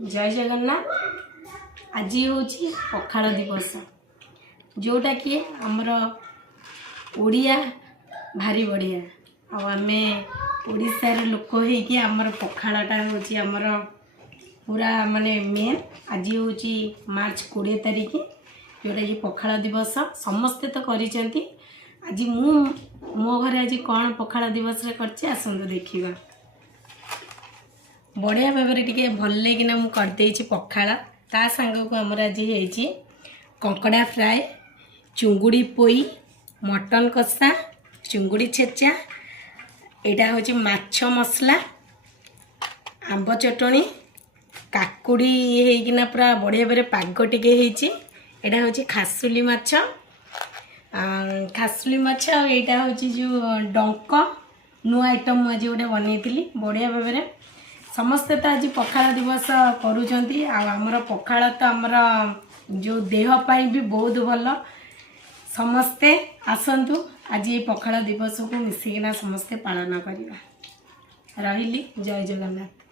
जय जगन्नाथ। आज हूँ पखाड़ दिवस जोटा कि आमर ओडिया भारी बढ़िया आम ओडार लोक होगी आमर पखाड़ाटा हूँ आमर पूरा माने मेन। आज हूँ मार्च 20 तारीख जोटा कि पखाड़ दिवस समस्ते तो करिसेंती। आज मो घर आज कौन पखाड़ दिवस आसतु देखा बढ़िया भाव टे भल लगिना मुझे पखाड़ ता सांग को आमर आज है कंकड़ा फ्राए, चुंगुड़ी पोई, मटन कषा, चुंगुड़ी छेचा, यहाँ हूँ माछ मसला, आंब चटणी, काकुड़ी होना पूरा बढ़िया भाव पाग टे यहाँ हूँ खासुली माछ यहाँ हूँ जो डंक नुआ आइटम आज गोटे बनई बढ़िया भाव समस्ते तो आज पखाड़ दिवस करुँच। आमर पखाड़ तो आमर जो देहपाई भी बहुत भल। समस्ते आसतु आज ये पखाड़ दिवस को मिसिकिना समस्ते पालन करिबा। रहिली जय जगन्नाथ।